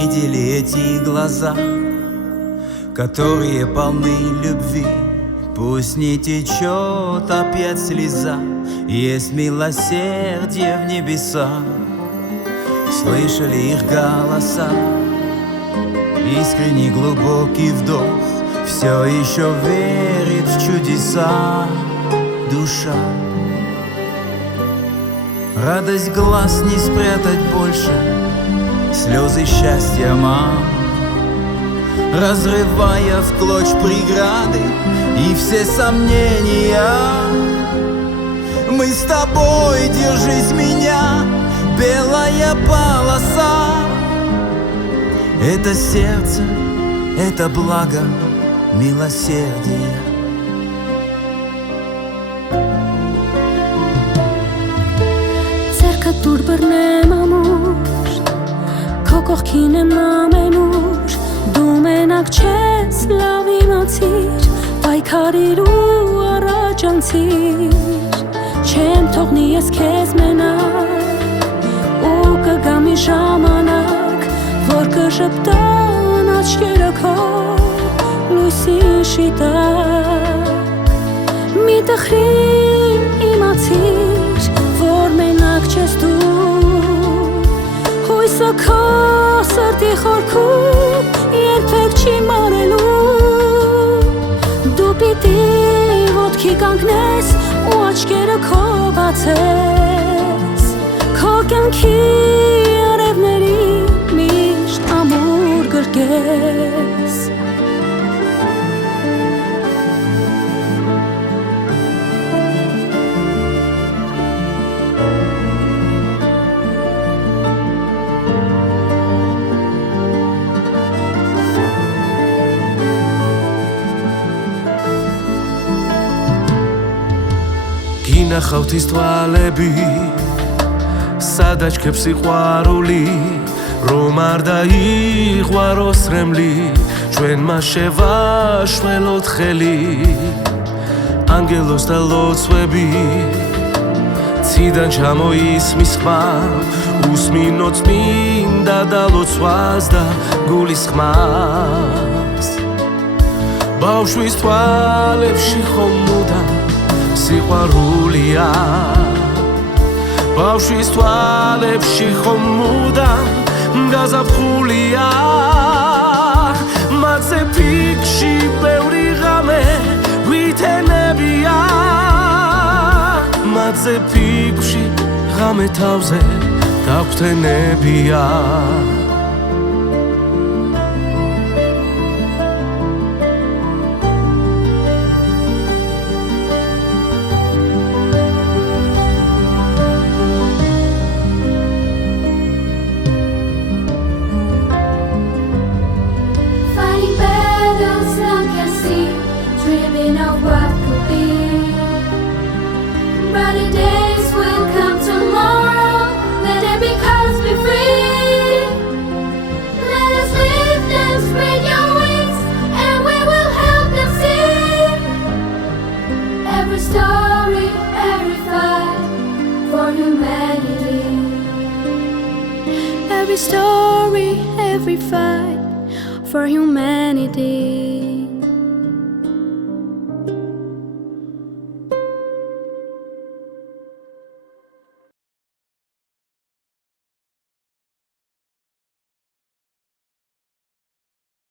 видели эти глаза, которые полны любви. Пусть не течет опять слеза, есть милосердие в небесах. Слышали их голоса, искренний глубокий вдох, все еще верит в чудеса душа. Радость глаз не спрятать больше, слезы счастья, мам, разрывая в клочь преграды и все сомнения. Мы с тобой, держись меня, белая полоса. Это сердце, это благо, милосердие. Церковь турберне мамуш, кокохкине мамемуш, думенак чес лавимацир, байкариру араджанцир, чем тогни es кез менак, ука гами ժամանակ, որ կժպտան աչքերը քո լույսի շիտակ, մի տխրին իմացիր, որ մենակ չես դու, հույսը քո սրտի խորքում երբեք չի մարելու, դու պիտի ոտքի կանգնես ու աչքերը քո բացես, քո կյանքի արևների միշտ ամուր գրկես. გინახავთ ის თვალები, სადაჩქებს სიყვარული, რომ არ დაიღვაროს რემლი, ჩვენმა შევაშველოთ ხელი, ანგელოს და ლოცვები, ციდან ჩამოისმის ხმა, უსმინოთ წმინდა დალოცვას და გულისხმას. ბავშვის თვალებში ხომ მუდამ სიყვარულია, ბავშვის თვალებში ხომ მუდამ გაზაფხულია, მათზე ფიქში ბევრი ღამე გვითენებია, მათზე ფიქში ღამე თავზე დაგვთენებია. Dreaming of what could be. Brighter days will come tomorrow. Let every cause be free. Let us lift and spread your wings, and we will help them see. Every story, every fight for humanity. Every story, every fight for humanity.